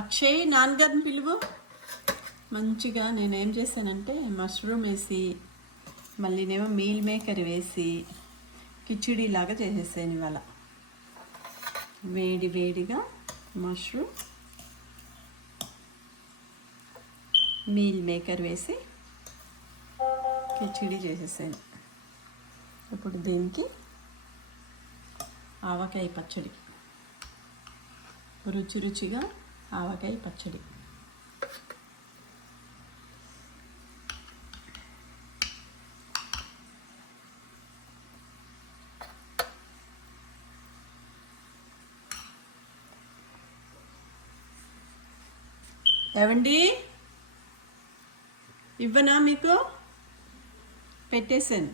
అక్షయ్ నాన్నగారిని పిలువు. మంచిగా నేనేం చేశానంటే మష్రూమ్ వేసి మళ్ళీనేమో మీల్ మేకర్ వేసి కిచిడీ లాగా చేసేసాను ఇవాళ. వేడి వేడిగా మష్రూమ్ మీల్ మేకర్ వేసి కిచిడీ చేసేసాను. ఇప్పుడు దీనికి ఆవకాయ పచ్చడి, రుచి రుచిగా ఆవకాయ పచ్చడి. ఏవండి, ఇవ్వనా మీకు? పెట్టేశాను.